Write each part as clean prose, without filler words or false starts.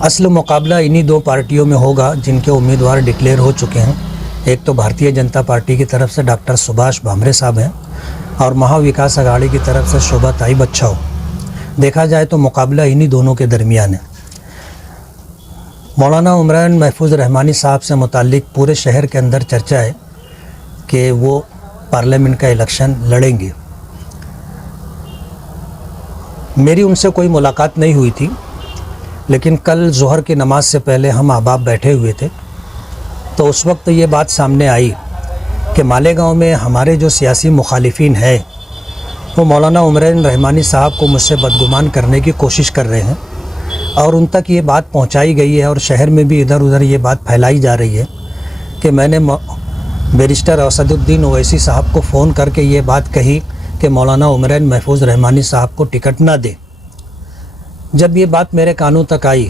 اصل مقابلہ انہی دو پارٹیوں میں ہوگا جن کے امیدوار ڈکلیئر ہو چکے ہیں. ایک تو بھارتیہ جنتا پارٹی کی طرف سے ڈاکٹر سبھاش بھامرے صاحب ہیں اور مہا وکاس اگاڑی کی طرف سے شوبھا تائی بچھاؤ. دیکھا جائے تو مقابلہ انہی دونوں کے درمیان ہے. مولانا عمران محفوظ رحمانی صاحب سے متعلق پورے شہر کے اندر چرچا ہے کہ وہ پارلیمنٹ کا الیکشن لڑیں گے. میری ان سے کوئی ملاقات نہیں ہوئی تھی، لیکن کل ظہر کی نماز سے پہلے ہم احباب بیٹھے ہوئے تھے تو اس وقت یہ بات سامنے آئی کہ مالیگاؤں میں ہمارے جو سیاسی مخالفین ہیں وہ مولانا عمران رحمانی صاحب کو مجھ سے بدگمان کرنے کی کوشش کر رہے ہیں اور ان تک یہ بات پہنچائی گئی ہے اور شہر میں بھی ادھر ادھر یہ بات پھیلائی جا رہی ہے کہ میں نے بیرسٹر اسد الدین اویسی صاحب کو فون کر کے یہ بات کہی کہ مولانا عمران محفوظ رحمانی صاحب کو ٹکٹ نہ دے. جب یہ بات میرے کانوں تک آئی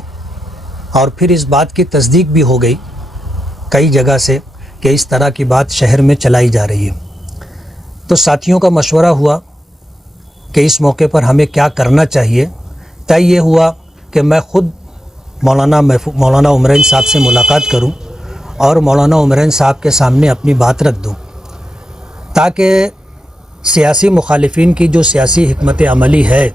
اور پھر اس بات کی تصدیق بھی ہو گئی کئی جگہ سے کہ اس طرح کی بات شہر میں چلائی جا رہی ہے، تو ساتھیوں کا مشورہ ہوا کہ اس موقع پر ہمیں کیا کرنا چاہیے. طے یہ ہوا کہ میں خود مولانا عمران صاحب سے ملاقات کروں اور مولانا عمران صاحب کے سامنے اپنی بات رکھ دوں تاکہ سیاسی مخالفین کی جو سیاسی حکمت عملی ہے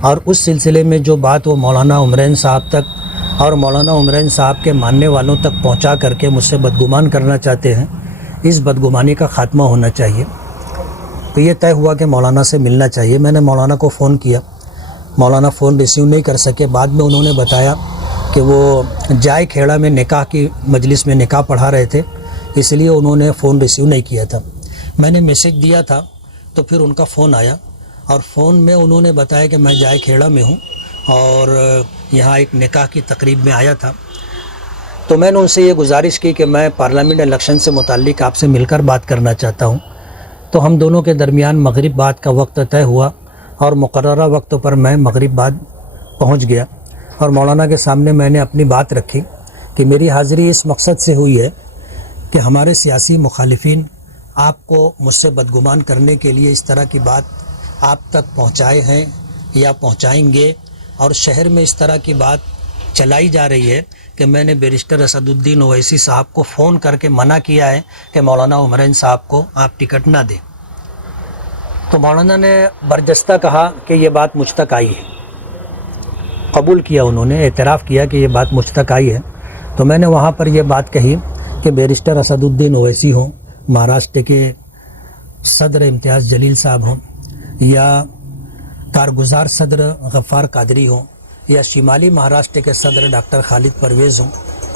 اور اس سلسلے میں جو بات وہ مولانا عمران صاحب تک اور مولانا عمران صاحب کے ماننے والوں تک پہنچا کر کے مجھ سے بدگمان کرنا چاہتے ہیں، اس بدگمانی کا خاتمہ ہونا چاہیے. تو یہ طے ہوا کہ مولانا سے ملنا چاہیے. میں نے مولانا کو فون کیا، مولانا فون ریسیو نہیں کر سکے. بعد میں انہوں نے بتایا کہ وہ جائے کھیڑا میں نکاح کی مجلس میں نکاح پڑھا رہے تھے، اس لیے انہوں نے فون ریسیو نہیں کیا تھا. میں نے میسیج دیا تھا تو پھر ان کا فون آیا اور فون میں انہوں نے بتایا کہ میں جائے کھیڑا میں ہوں اور یہاں ایک نکاح کی تقریب میں آیا تھا. تو میں نے ان سے یہ گزارش کی کہ میں پارلیمنٹ الیکشن سے متعلق آپ سے مل کر بات کرنا چاہتا ہوں. تو ہم دونوں کے درمیان مغرب بعد کا وقت طے ہوا اور مقررہ وقت پر میں مغرب بعد پہنچ گیا اور مولانا کے سامنے میں نے اپنی بات رکھی کہ میری حاضری اس مقصد سے ہوئی ہے کہ ہمارے سیاسی مخالفین آپ کو مجھ سے بدگمان کرنے کے لیے اس طرح کی بات آپ تک پہنچائے ہیں یا پہنچائیں گے، اور شہر میں اس طرح کی بات چلائی جا رہی ہے کہ میں نے بیرسٹر اسد الدین اویسی صاحب کو فون کر کے منع کیا ہے کہ مولانا عمران صاحب کو آپ ٹکٹ نہ دیں. تو مولانا نے برجستہ کہا کہ یہ بات مجھ تک آئی ہے. قبول کیا، انہوں نے اعتراف کیا کہ یہ بات مجھ تک آئی ہے. تو میں نے وہاں پر یہ بات کہی کہ بیرسٹر اسد الدین اویسی ہوں، مہاراشٹر کے صدر امتیاز جلیل صاحب ہوں، یا کارگزار صدر غفار قادری ہوں، یا شمالی مہاراشٹر کے صدر ڈاکٹر خالد پرویز ہوں،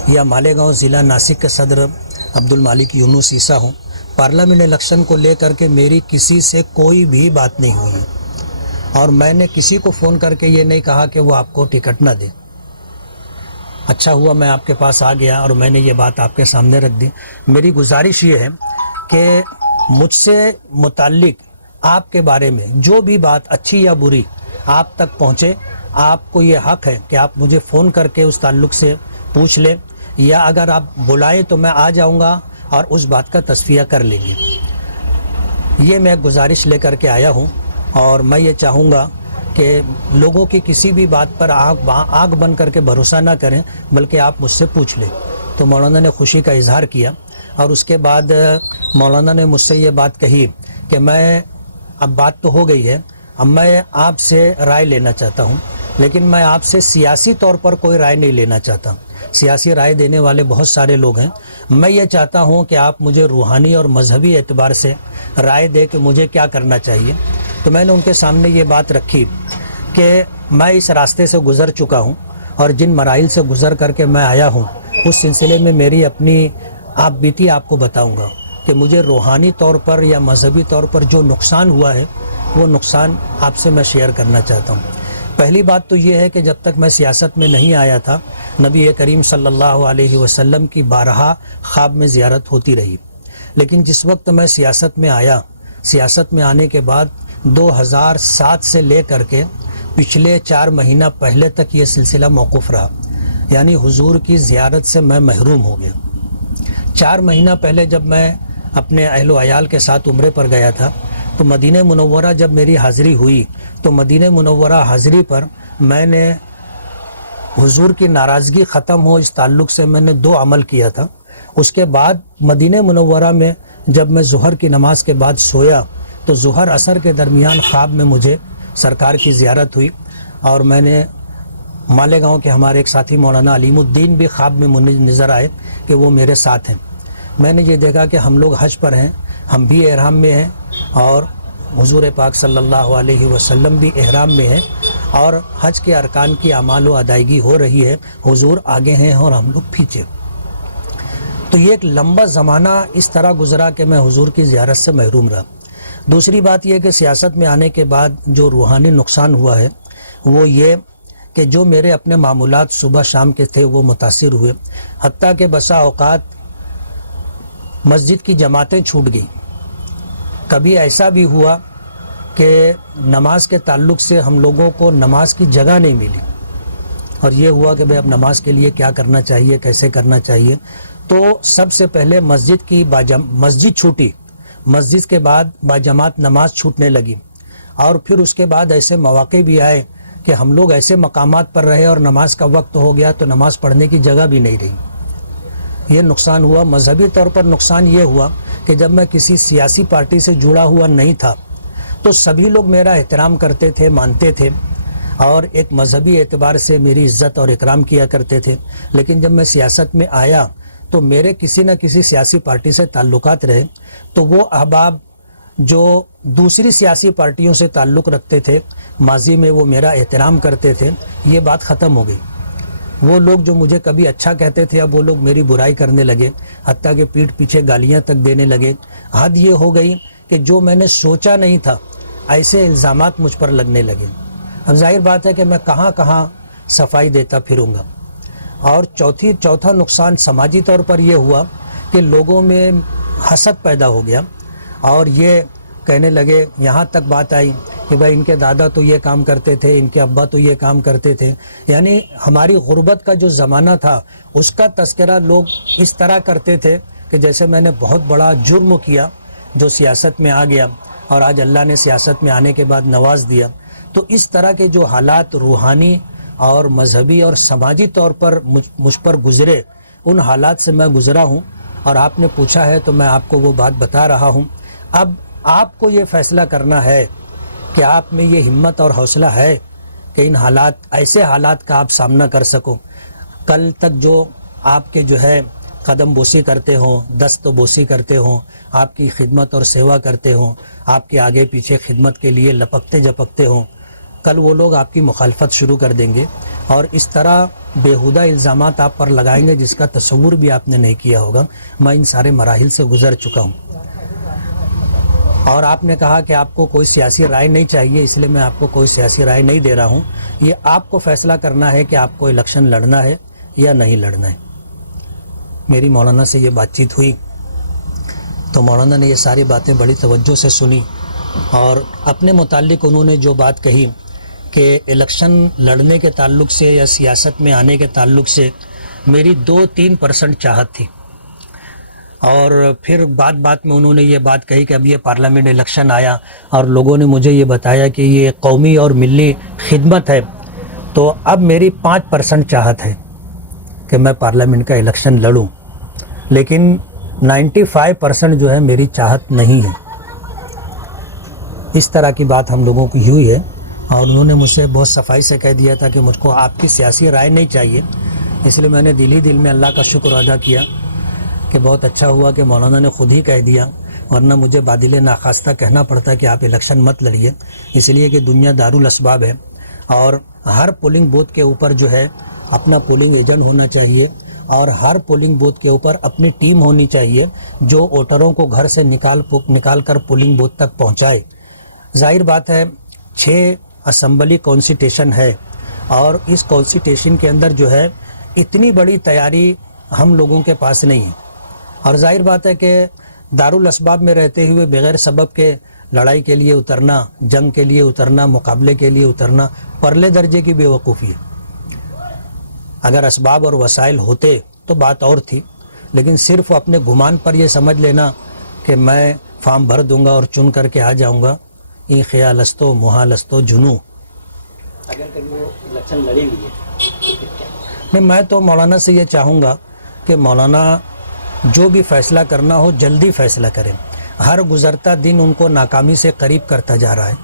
یا مالیگاؤں ضلع ناسک کے صدر عبدالمالک یونس عیسیٰ ہوں، پارلیمنٹ الیکشن کو لے کر کے میری کسی سے کوئی بھی بات نہیں ہوئی ہے اور میں نے کسی کو فون کر کے یہ نہیں کہا کہ وہ آپ کو ٹکٹ نہ دے. اچھا ہوا میں آپ کے پاس آ گیا اور میں نے یہ بات آپ کے سامنے رکھ دی. میری گزارش یہ ہے کہ مجھ سے متعلق آپ کے بارے میں جو بھی بات اچھی یا بری آپ تک پہنچے، آپ کو یہ حق ہے کہ آپ مجھے فون کر کے اس تعلق سے پوچھ لیں، یا اگر آپ بلائیں تو میں آ جاؤں گا اور اس بات کا تصفیہ کر لیں گے. یہ میں گزارش لے کر کے آیا ہوں اور میں یہ چاہوں گا کہ لوگوں کی کسی بھی بات پر آنکھ بند کر کے بھروسہ نہ کریں، بلکہ آپ مجھ سے پوچھ لیں. تو مولانا نے خوشی کا اظہار کیا اور اس کے بعد مولانا نے مجھ سے یہ بات کہی کہ میں اب بات تو ہو گئی ہے، اب میں آپ سے رائے لینا چاہتا ہوں، لیکن میں آپ سے سیاسی طور پر کوئی رائے نہیں لینا چاہتا. سیاسی رائے دینے والے بہت سارے لوگ ہیں، میں یہ چاہتا ہوں کہ آپ مجھے روحانی اور مذہبی اعتبار سے رائے دے کہ مجھے کیا کرنا چاہیے. تو میں نے ان کے سامنے یہ بات رکھی کہ میں اس راستے سے گزر چکا ہوں اور جن مراحل سے گزر کر کے میں آیا ہوں اس سلسلے میں میری اپنی آپ بیتی آپ کو بتاؤں گا کہ مجھے روحانی طور پر یا مذہبی طور پر جو نقصان ہوا ہے وہ نقصان آپ سے میں شیئر کرنا چاہتا ہوں. پہلی بات تو یہ ہے کہ جب تک میں سیاست میں نہیں آیا تھا نبی کریم صلی اللہ علیہ وسلم کی بارہا خواب میں زیارت ہوتی رہی، لیکن جس وقت میں سیاست میں آیا، سیاست میں آنے کے بعد 2007 سے لے کر کے پچھلے 4 مہینہ پہلے تک یہ سلسلہ موقوف رہا، یعنی حضور کی زیارت سے میں محروم ہو گیا. 4 مہینہ پہلے جب میں اپنے اہل و عیال کے ساتھ عمرے پر گیا تھا تو مدینہ منورہ جب میری حاضری ہوئی تو مدینہ منورہ حاضری پر میں نے حضور کی ناراضگی ختم ہو اس تعلق سے میں نے 2 عمل کیا تھا. اس کے بعد مدینہ منورہ میں جب میں ظہر کی نماز کے بعد سویا تو ظہر عصر کے درمیان خواب میں مجھے سرکار کی زیارت ہوئی اور میں نے مالیگاؤں کے ہمارے ایک ساتھی مولانا علیم الدین بھی خواب میں مجھے نظر آئے کہ وہ میرے ساتھ ہیں. میں نے یہ دیکھا کہ ہم لوگ حج پر ہیں, ہم بھی احرام میں ہیں اور حضور پاک صلی اللہ علیہ وسلم بھی احرام میں ہیں اور حج کے ارکان کی اعمال و ادائیگی ہو رہی ہے. حضور آگے ہیں اور ہم لوگ پیچھے. تو یہ ایک لمبا زمانہ اس طرح گزرا کہ میں حضور کی زیارت سے محروم رہا. دوسری بات یہ کہ سیاست میں آنے کے بعد جو روحانی نقصان ہوا ہے وہ یہ کہ جو میرے اپنے معمولات صبح شام کے تھے وہ متاثر ہوئے. حتیٰ کہ بسا اوقات مسجد کی جماعتیں چھوٹ گئی. کبھی ایسا بھی ہوا کہ نماز کے تعلق سے ہم لوگوں کو نماز کی جگہ نہیں ملی اور یہ ہوا کہ بھئی اب نماز کے لیے کیا کرنا چاہیے, کیسے کرنا چاہیے. تو سب سے پہلے مسجد چھوٹی, مسجد کے بعد باجماعت نماز چھوٹنے لگی اور پھر اس کے بعد ایسے مواقع بھی آئے کہ ہم لوگ ایسے مقامات پر رہے اور نماز کا وقت ہو گیا تو نماز پڑھنے کی جگہ بھی نہیں رہی. یہ نقصان ہوا. مذہبی طور پر نقصان یہ ہوا کہ جب میں کسی سیاسی پارٹی سے جڑا ہوا نہیں تھا تو سبھی لوگ میرا احترام کرتے تھے, مانتے تھے اور ایک مذہبی اعتبار سے میری عزت اور اکرام کیا کرتے تھے. لیکن جب میں سیاست میں آیا تو میرے کسی نہ کسی سیاسی پارٹی سے تعلقات رہے تو وہ احباب جو دوسری سیاسی پارٹیوں سے تعلق رکھتے تھے, ماضی میں وہ میرا احترام کرتے تھے, یہ بات ختم ہو گئی. وہ لوگ جو مجھے کبھی اچھا کہتے تھے اب وہ لوگ میری برائی کرنے لگے, حتیٰ کہ پیٹھ پیچھے گالیاں تک دینے لگے. حد یہ ہو گئی کہ جو میں نے سوچا نہیں تھا ایسے الزامات مجھ پر لگنے لگے. اب ظاہر بات ہے کہ میں کہاں کہاں صفائی دیتا پھروں گا. اور چوتھا نقصان سماجی طور پر یہ ہوا کہ لوگوں میں حسد پیدا ہو گیا اور یہ کہنے لگے, یہاں تک بات آئی کہ بھائی ان کے دادا تو یہ کام کرتے تھے, ان کے ابا تو یہ کام کرتے تھے. یعنی ہماری غربت کا جو زمانہ تھا اس کا تذکرہ لوگ اس طرح کرتے تھے کہ جیسے میں نے بہت بڑا جرم کیا جو سیاست میں آ گیا اور آج اللہ نے سیاست میں آنے کے بعد نواز دیا. تو اس طرح کے جو حالات روحانی اور مذہبی اور سماجی طور پر مجھ پر گزرے, ان حالات سے میں گزرا ہوں اور آپ نے پوچھا ہے تو میں آپ کو وہ بات بتا رہا ہوں. اب آپ کو یہ فیصلہ کرنا ہے کہ آپ میں یہ ہمت اور حوصلہ ہے کہ ان ایسے حالات کا آپ سامنا کر سکو. کل تک جو آپ کے جو ہے قدم بوسی کرتے ہوں, دست بوسی کرتے ہوں, آپ کی خدمت اور سیوا کرتے ہوں, آپ کے آگے پیچھے خدمت کے لیے لپکتے جپکتے ہوں, کل وہ لوگ آپ کی مخالفت شروع کر دیں گے اور اس طرح بیہودہ الزامات آپ پر لگائیں گے جس کا تصور بھی آپ نے نہیں کیا ہوگا. میں ان سارے مراحل سے گزر چکا ہوں اور آپ نے کہا کہ آپ کو کوئی سیاسی رائے نہیں چاہیے, اس لیے میں آپ کو کوئی سیاسی رائے نہیں دے رہا ہوں. یہ آپ کو فیصلہ کرنا ہے کہ آپ کو الیکشن لڑنا ہے یا نہیں لڑنا ہے. میری مولانا سے یہ بات چیت ہوئی تو مولانا نے یہ ساری باتیں بڑی توجہ سے سنی اور اپنے متعلق انہوں نے جو بات کہی کہ الیکشن لڑنے کے تعلق سے یا سیاست میں آنے کے تعلق سے میری 2-3% چاہت تھی. اور پھر بات میں انہوں نے یہ بات کہی کہ اب یہ پارلیمنٹ الیکشن آیا اور لوگوں نے مجھے یہ بتایا کہ یہ قومی اور ملی خدمت ہے, تو اب میری 5% چاہت ہے کہ میں پارلیمنٹ کا الیکشن لڑوں, لیکن 95% جو ہے میری چاہت نہیں ہے. اس طرح کی بات ہم لوگوں کی ہوئی ہے اور انہوں نے مجھ سے بہت صفائی سے کہہ دیا تھا کہ مجھ کو آپ کی سیاسی رائے نہیں چاہیے. اس لیے میں نے دل میں اللہ کا شکر ادا کیا کہ بہت اچھا ہوا کہ مولانا نے خود ہی کہہ دیا, ورنہ مجھے بادل ناخواستہ کہنا پڑتا کہ آپ الیکشن مت لڑیے. اس لیے کہ دنیا دارالاسباب ہے اور ہر پولنگ بوتھ کے اوپر جو ہے اپنا پولنگ ایجنٹ ہونا چاہیے اور ہر پولنگ بوتھ کے اوپر اپنی ٹیم ہونی چاہیے جو ووٹروں کو گھر سے نکال کر پولنگ بوتھ تک پہنچائے. ظاہر بات ہے 6 اسمبلی کانسٹیٹیوشن ہے اور اس کانسٹیٹیوشن کے اندر جو ہے اتنی بڑی تیاری ہم لوگوں کے پاس نہیں ہے. اور ظاہر بات ہے کہ دارالاسباب میں رہتے ہوئے بغیر سبب کے لڑائی کے لیے اترنا, جنگ کے لیے اترنا, مقابلے کے لیے اترنا پرلے درجے کی بے وقوفی ہے. اگر اسباب اور وسائل ہوتے تو بات اور تھی, لیکن صرف اپنے گمان پر یہ سمجھ لینا کہ میں فارم بھر دوں گا اور چن کر کے آ جاؤں گا, یہ خیال استو محال استو جنو. اگر کبھی وہ الیکشن لڑی ہوئی ہے نہیں میں تو مولانا سے یہ چاہوں گا کہ مولانا جو بھی فیصلہ کرنا ہو جلدی فیصلہ کریں. ہر گزرتا دن ان کو ناکامی سے قریب کرتا جا رہا ہے.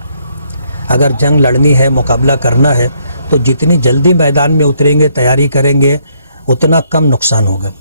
اگر جنگ لڑنی ہے, مقابلہ کرنا ہے تو جتنی جلدی میدان میں اتریں گے, تیاری کریں گے, اتنا کم نقصان ہوگا.